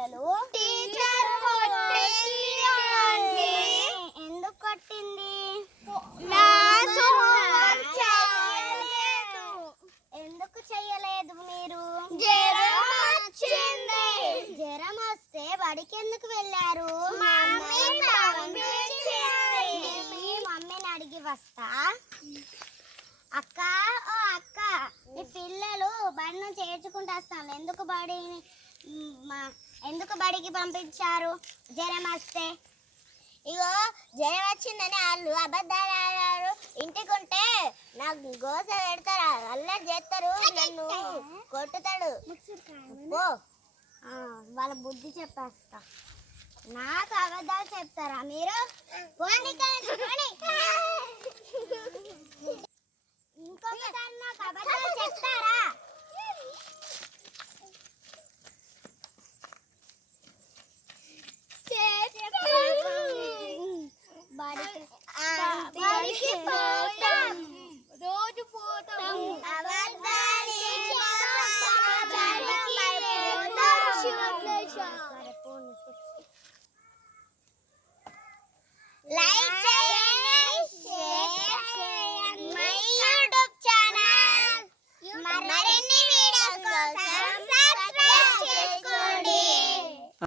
పిల్లలు? టీచర్ కొట్టింది ఆంటీ. ఎందుకు కొట్టింది? క్లాస్ హోంవర్క్ చేయలేదు. ఎందుకు చెయ్యలేదు మీరు? జ్వరం వచ్చింది. జ్వరం వస్తే బడికి ఎందుకు వెళ్ళారు? మమ్మీ పంపించింది. మీ మమ్మీని అడిగి వస్తా. అక్క, ఓ అక్క, ఈ పిల్లలు బడి నుంచి ఏడ్చుకుంటూ వస్తాను. ఎందుకు బడికి పంపించారు? జ్వరం వస్తే. ఇగో జ్వరం వచ్చిందని వాళ్ళు అబద్ధాలు ఆడారు. ఇంటికి ఉంటే నాకు గోస పెడతారు, అల్లరి చేస్తారు, నన్ను కొట్టుతాడు. ఓ వాళ్ళ బుద్ధి చెప్పేస్తా. నాకు అబద్ధాలు చెప్తారా మీరు? పోనీ.